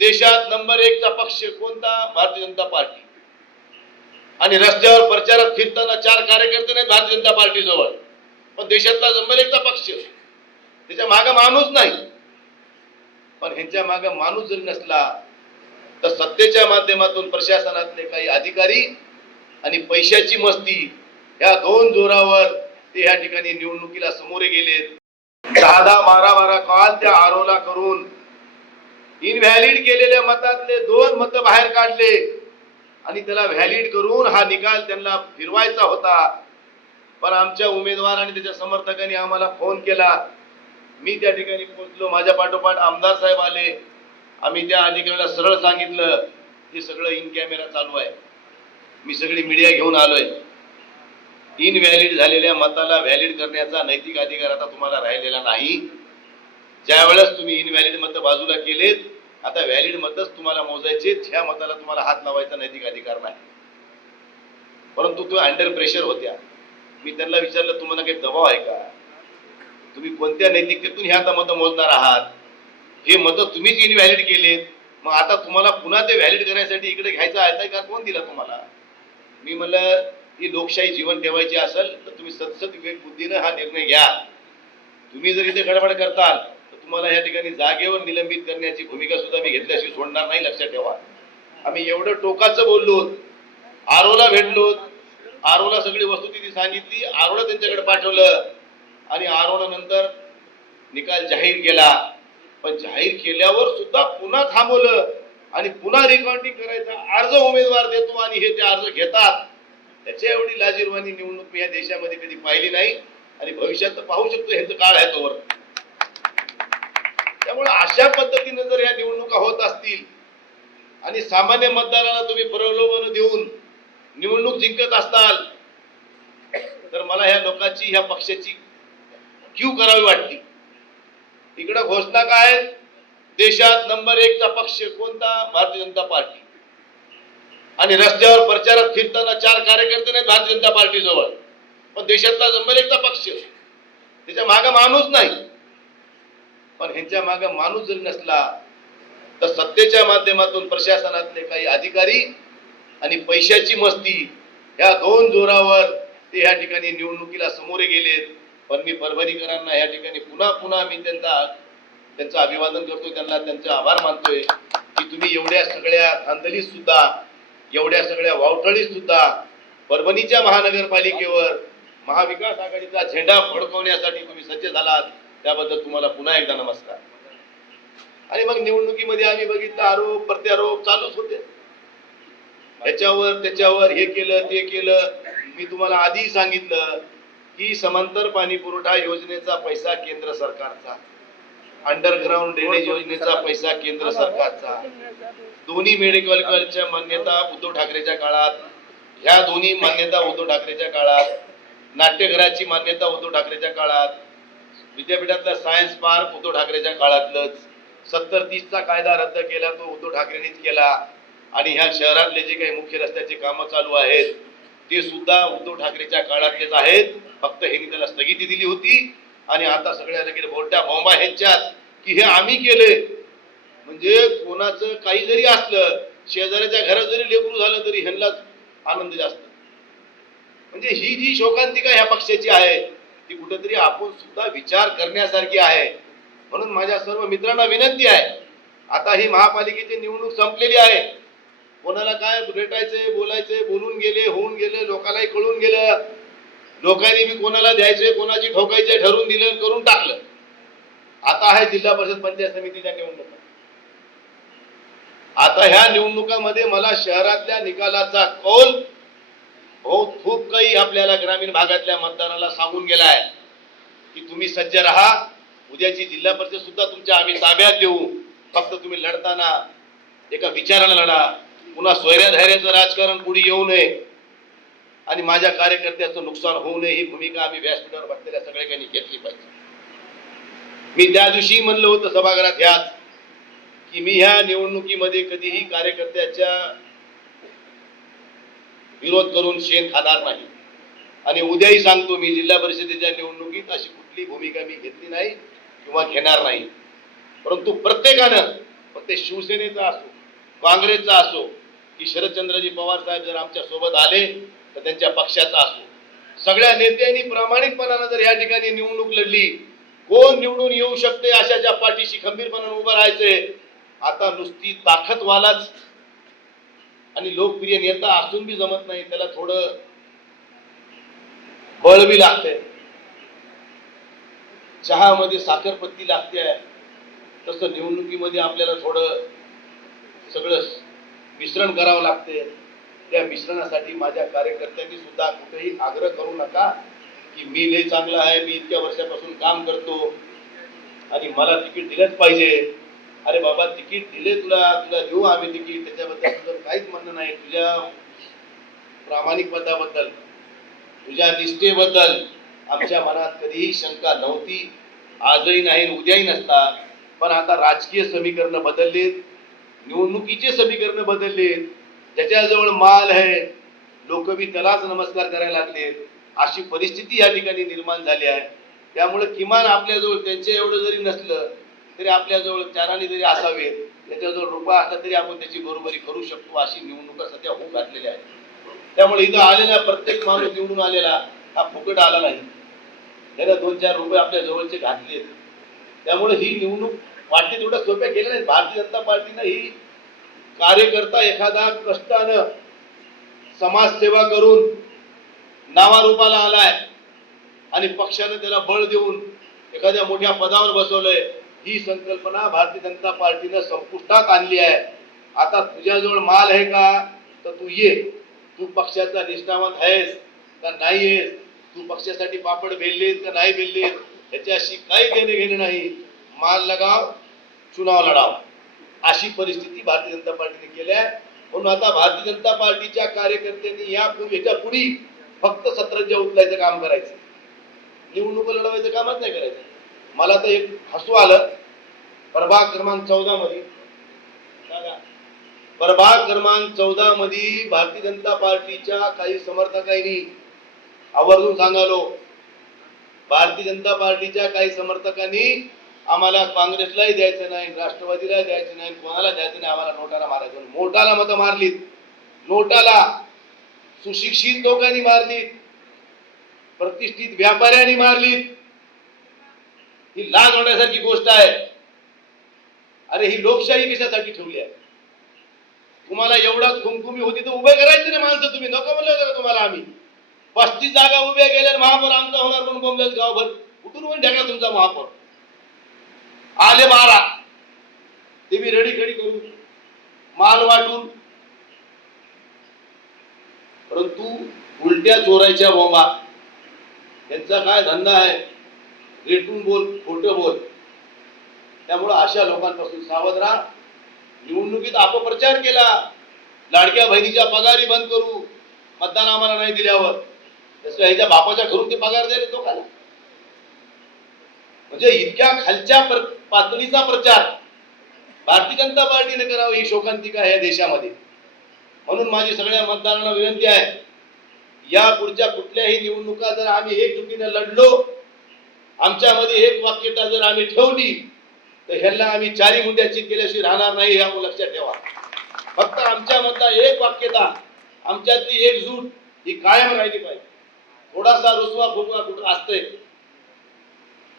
देशात नंबर 1 चा पक्ष कोणता? भारतीय जनता पार्टी. आणि रस्त्यावर प्रचारात फिरताना 4 कार्यकर्ते नाहीत भारतीय जनता पार्टी जवळ, पण देशातला नंबर 1 चा पक्ष, त्याच्या मागे माणूस नाही. पण ह्यांच्या मागे माणूस जरी नसला तर सत्तेच्या माध्यमातून प्रशासनातले काही अधिकारी आणि पैशाची मस्ती या दोन जोरावर ते या ठिकाणी निवडणुकीला समोरे गेलेत. 10-12 कॉल त्या आरोला करून इनव्हॅलिड केलेल्या मतातले 2 मत बाहेर काढले आणि त्याला व्हॅलिड करून हा निकाल त्यांना फिरवायचा होता. पण आमच्या उमेदवार आणि त्याच्या समर्थकांनी आम्हाला फोन केला. मी त्या ठिकाणी पोहोचलो, माझ्या पाठोपाठ आमदार साहेब आले. आम्ही त्या अधिकाऱ्याला सरळ सांगितलं हे सगळं इन कॅमेरा चालू आहे, मी सगळी मीडिया घेऊन आलोय. इनव्हॅलिड झालेल्या मताला व्हॅलिड करण्याचा नैतिक अधिकार आता तुम्हाला राहिलेला नाही. ज्या वेळेस तुम्ही इनव्हॅलिड मत बाजूला केलेत, आता व्हॅलिड मतच तुम्हाला मोजायचे, ह्या मताला तुम्हाला हात लावायचा नैतिक अधिकार नाही. परंतु तो अंडर प्रेशर होत्या. मी त्यांना विचारलं तुम्हाला काही दबाव आहे का? तुम्ही कोणत्या नैतिकतेतून हे आता मत मोजणार आहात? हे मत तुम्हीच इनव्हॅलिड केलेत, मग आता तुम्हाला पुन्हा ते व्हॅलिड करण्यासाठी इकडे घ्यायचा आहे का? कोण दिला तुम्हाला? मी म्हणलं ही लोकशाही जीवन ठेवायची असेल तर तुम्ही सतसत विवेक बुद्धीने हा निर्णय घ्या. तुम्ही जर इथे गडबड करताल तर तुम्हाला या ठिकाणी जागेवर निलंबित करण्याची भूमिका सुद्धा मी घेतल्याशी सोडणार नाही, लक्षात ठेवा. आम्ही एवढं टोकाचं बोललो, आरोला भेटलो, आरोला सगळी वस्तुस्थिती सांगितली, आरोला त्यांच्याकडे पाठवलं आणि आरोला नंतर निकाल जाहीर केला. पण जाहीर केल्यावर सुद्धा पुन्हा थांबवलं आणि पुन्हा रिकाउंटिंग करायचा अर्ज उमेदवार देतो आणि हे ते अर्ज घेतात. त्याच्या एवढी लाजिरवाणी निवडणूक मी या देशामध्ये कधी पाहिली नाही आणि भविष्यात तर पाहू शकतो, ह्याचं काळ आहे तोवर. त्यामुळे अशा पद्धतीने जर या निवडणुका होत असतील आणि सामान्य मतदाराला तुम्ही प्रलोभन देऊन निवडणूक जिंकत असताल तर मला ह्या लोकांची, ह्या पक्षाची क्यू करावी वाटते. इकडे घोषणा काय? देशात नंबर 1 चा पक्ष कोणता? भारतीय जनता पार्टी. आणि रस्त्यावर प्रचारात फिरताना 4 कार्यकर्ते नाहीत भारतीय जनता पार्टी जवळ, पण देशातला नंबर 1 चा पक्ष, त्याच्या मागे माणूस नाही. पण ह्यांच्या मागे माणूस जरी नसला तर सत्तेच्या माध्यमातून प्रशासनातले काही अधिकारी आणि पैशाची मस्ती या दोन जोरावर ते या ठिकाणी निवडणुकीला समोरे गेलेत. पण मी परभणीकरांना या ठिकाणी पुन्हा मी त्यांचं अभिवादन करतो, त्यांना त्यांचे आभार मानतोय की तुम्ही एवढ्या सगळ्या धांदलीत सुद्धा, एवढ्या सगळ्या वावटळीत सुद्धा परभणीच्या महानगरपालिकेवर महाविकास आघाडीचा झेंडा फडकवण्यासाठी तुम्ही सज्ज झालात. त्याबद्दल तुम्हाला पुन्हा एकदा नमस्कार. आणि मग निवडणुकीमध्ये आम्ही बघितलं आरोप प्रत्यारोप चालूच होते, ह्याच्यावर त्याच्यावर, हे केलं ते केलं. मी तुम्हाला आधी सांगितलं की समांतर पाणी पुरवठा योजनेचा पैसा केंद्र सरकारचा, अंडरग्राउंड ड्रेनेज योजनेचा पैसा केंद्र सरकारचा, दोन्ही मेडिकल कॉलेजच्या मान्यता उद्धव ठाकरेच्या काळात, ह्या दोन्ही मान्यता उद्धव ठाकरेच्या काळात, नाट्यगृहाची मान्यता उद्धव ठाकरेच्या काळात, विद्यापीठातला सायन्स पार्क उद्धव ठाकरेच्या काळातलंच, 70-30 चा कायदा रद्द केला तो उद्धव ठाकरेंनीच केला. आणि ह्या शहरातले जे काही मुख्य रस्त्याचे कामं चालू आहेत ते सुद्धा उद्धव ठाकरेच्या काळातलेच आहेत. फक्त ह्यांनी त्याला स्थगिती दिली होती आणि आता सगळ्या लगेच बोलत्या बॉम्बा ह्यांच्यात की हे आम्ही केले. म्हणजे कोणाचं काही जरी असलं, शेजाऱ्याच्या घरात जरी लेकरू झालं तरी ह्यांनाच आनंद जास्त. म्हणजे ही जी शोकांतिका ह्या पक्षाची आहे ती कुठेतरी आपण सुद्धा विचार करण्यासारखी आहे. म्हणून माझ्या सर्व मित्रांना विनंती आहे, आता ही महापालिकेची निवडणूक संपलेली आहे. कोणाला काय भेटायचंय, बोलायचंय, बोलून गेले, होऊन गेले, लोकांनाही कळून गेलं. लोकांनी बी कोणाला द्यायचंय, कोणाची ठोकायचंय ठरवून दिलं, करून टाकलं. आता आहे जिल्हा परिषद पंचायत समितीच्या निवडणुका. आता ह्या निवडणुकामध्ये मला शहरातल्या निकालाचा कौल खूप काही आपल्याला ग्रामीण भागातल्या मतदाराला सांगून गेलाय की तुम्ही सज्ज राहा, उद्याची जिल्हा परिषद सुद्धा तुमच्या आम्ही ताब्यात देऊ. फक्त तुम्ही लढताना एका विचाराने लढा, पुन्हा सोयऱ्या धैर्याचं राजकारण पुढे येऊ नये आणि माझ्या कार्यकर्त्याचं नुकसान होऊ नये, ही भूमिका आम्ही व्यासपीठावर बसलेल्या सगळ्यांनी घेतली पाहिजे. मी त्या दिवशी म्हणलं होतं सभागृहात ह्याच की मी ह्या निवडणुकीमध्ये कधीही कार्यकर्त्याच्या विरोध करून शेण खाणार नाही. आणि उद्याही सांगतो, मी जिल्हा परिषदेच्या निवडणुकीत अशी कुठली भूमिका मी घेतली नाही किंवा घेणार नाही. परंतु प्रत्येकानं ते शिवसेनेचा असो काँग्रेसचा असो की शरदचंद्रजी पवार साहेब जर आमच्या सोबत आले तर त्यांच्या पक्षाचा असो, सगळ्या नेत्यांनी प्रामाणिकपणानं जर या ठिकाणी निवडणूक लढली, कोण निवडून येऊ शकते अशाच्या पाठीशी खंबीरपणानं उभं राहायचंय. आता नुसती ताकदवालाच आणि लोकप्रिय नेता असून बी जमत नाही, त्याला थोडं बळ बी लागतंय. चहामध्ये साखरपत्ती लागते तसं निवडणुकीमध्ये आपल्याला थोडं सगळं मिश्रण करावं लागते. त्या मिश्रणासाठी माझ्या कार्यकर्त्यांनी सुद्धा कुठेही आग्रह करू नका की मी लय चांगला आहे, मी इतक्या वर्षापासून काम करतो आणि मला तिकीट दिलंच पाहिजे. अरे बाबा, तिकीट दिले तुला देऊ आम्ही तिकीट, त्याच्याबद्दल तुझं काहीच म्हणणं नाही. तुझ्या प्रामाणिकपणाबद्दल, तुझ्या निष्ठेबद्दल आमच्या मनात कधीही शंका नव्हती, आजही नाही, उद्याही नसतात. पण आता राजकीय समीकरण बदललेत, निवडणुकीचे समीकरण बदललेत. ज्याच्याजवळ माल आहे लोक बी त्यालाच नमस्कार करायला लागलेत, अशी परिस्थिती या ठिकाणी निर्माण झाली आहे. त्यामुळे किमान आपल्याजवळ त्यांच्या एवढं जरी नसलं तरी आपल्याजवळ चाराने जरी असावेत, त्याच्याजवळ रुपया असला तरी आपण त्याची बरोबरी करू शकतो, अशी निवडणुका सध्या होऊ घातलेल्या आहेत. त्यामुळे इथं आलेला प्रत्येक माणूस निवडून आलेला हा फुकट आला नाही, त्याला 2-4 रुपये आपल्या जवळचे घातलेत. त्यामुळे ही निवडणूक वाटते तेवढ्या सोप्या केल्या नाहीत. भारतीय जनता पार्टीनं ही कार्यकर्ता एखादा कष्टानं समाजसेवा करून नावारूपाला आलाय आणि पक्षाने त्याला बळ देऊन एखाद्या मोठ्या पदावर बसवलंय, ही संकल्पना भारतीय जनता पार्टीनं संपुष्टात आणली आहे. आता तुझ्याजवळ माल आहे का तर तू ये, तू पक्षाचा निष्ठावंत आहेस का नाही आहेस, तू पक्षासाठी पापड बेललेस का नाही बेललेस, याच्याशी काही देणे घेणे नाही. माल लगाव, चुनाव लढाव, अशी परिस्थिती भारतीय जनता पार्टीने केली आहे. म्हणून आता भारतीय जनता पार्टीच्या कार्यकर्त्यांनी याच्या पुढे फक्त सतरंजा उचलायचं काम करायचं, निवडणूक लढवायचं कामच नाही करायचं. मला तर एक हसू आलं, प्रभाग क्रमांक 14 मध्ये भारतीय जनता पार्टीच्या काही समर्थकांनी आवर्जून सांगालो, भारतीय जनता पार्टीच्या काही समर्थकांनी आम्हाला काँग्रेसलाही द्यायचं नाही, राष्ट्रवादीला द्यायचं नाही, कोणाला द्यायचं नाही, आम्हाला नोटाला मारायचं. नोटाला मतं मारलीत, नोटाला सुशिक्षित लोकांनी मारलीत, प्रतिष्ठित व्यापाऱ्यांनी मारलीत. ही लाज होण्यासारखी गोष्ट आहे. अरे ही लोकशाही कशासाठी ठेवली आहे? तुम्हाला एवढा खुमखुमी होती तर उभे करायचे ना माणसं, तुम्ही नको म्हणलं होतं का तुम्हाला आम्ही? 35 जागा उभ्या गेल्या, महापौर आमचा होणार म्हणून बोंबलेत गावभर, कुठून होऊन ढकला तुमचा महापौर? आले 12, ते मी रडी खडी करून माल वाटून, परंतु उलट्या चोरायच्या बोंबा यांचा काय धंदा आहे? रेटून बोल, खोटं बोल. त्यामुळे अशा लोकांपासून सावध राहा. निवडणुकीत अपप्रचार केला, लाडक्या बहिणीच्या पगारी बंद करू, मतदान आम्हाला नाही दिल्यावर, तसं ह्याच्या बापाच्या घरून ते पगार द्यायला लोकांना. म्हणजे इतक्या खालच्या पातळीचा प्रचार भारतीय जनता पार्टीने करावा ही शोकांतिका आहे या देशामध्ये. म्हणून माझी सगळ्या मतदारांना विनंती आहे, या पुढच्या कुठल्याही निवडणुका जर आम्ही एकजुटीने लढलो, आमच्यामध्ये एक वाक्यता जर आम्ही ठेवली तर ह्याला आम्ही 4 मुंड्याची केल्याशिवाय राहणार नाही, हे आपण लक्षात ठेवा. फक्त आमच्यामधला एक वाक्यता, आमच्यातली एकजूट ही कायम राहिली पाहिजे. थोडासा रुसवा फुगवा कुठं असतंय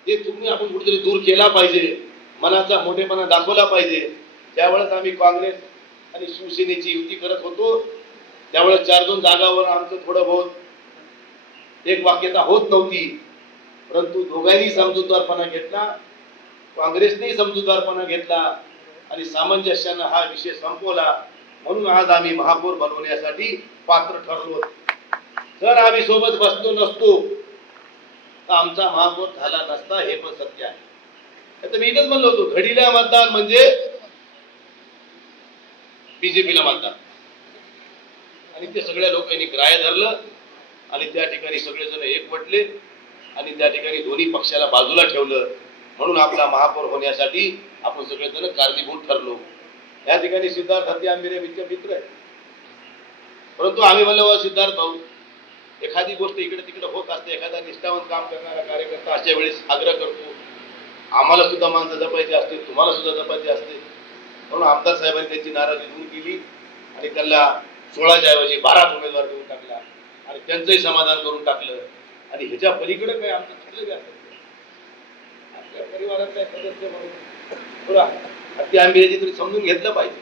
ते तुम्ही आपण कुठेतरी दूर केला पाहिजे, मनाचा मोठेपणा दाखवला पाहिजे. ज्यावेळेस आम्ही काँग्रेस आणि शिवसेनेची युती करत होतो त्यावेळेस 4-2 जागावर आमचं थोडं बहुत एक वाक्यता होत नव्हती, परंतु दोघांनी समजूतदारपणा घेतला, काँग्रेसने समजूतदारपणा घेतला आणि सामंजस्यानं हा विषय संपवला. म्हणून आज आम्ही महापौर बनवण्यासाठी पात्र ठरलो. जर आम्ही सोबत बसलो नसतो तर आमचा महापौर झाला नसता, हे पण सत्य आहे. आता मी इथंच म्हणलो होतो, घडीला मतदान म्हणजे बीजेपीला मतदान, आणि ते सगळ्या लोकांनी ग्राह्य धरलं आणि त्या ठिकाणी सगळेजण एकवटले आणि त्या ठिकाणी दोन्ही पक्षाला बाजूला ठेवलं. म्हणून आपला महापौर होण्यासाठी आपण सगळेजण कारणीभूत ठरलो. या ठिकाणी सिद्धार्थ हत्ती आंबेरे मित्र आहे, परंतु आम्ही म्हणलो सिद्धार्थ भाऊ, एखादी गोष्ट इकडे तिकडे होत असते, एखादा निष्ठावंत काम करणारा कार्यकर्ता अशा वेळेस आग्रह करतो, आम्हाला सुद्धा माणसं जपायची असते, तुम्हाला सुद्धा जपायचे असते. म्हणून आमदार साहेबांनी त्यांची नाराजी दूर केली आणि त्यांना 16च्या ऐवजी 12 उमेदवार देऊन टाकला आणि त्यांचंही समाधान करून टाकलं. आणि ह्याच्या पलीकडे काय आमचं ठरलं काय आपल्या परिवारातल्या सदस्य म्हणून थोडा अति आंबेजी तरी समजून घेतलं पाहिजे.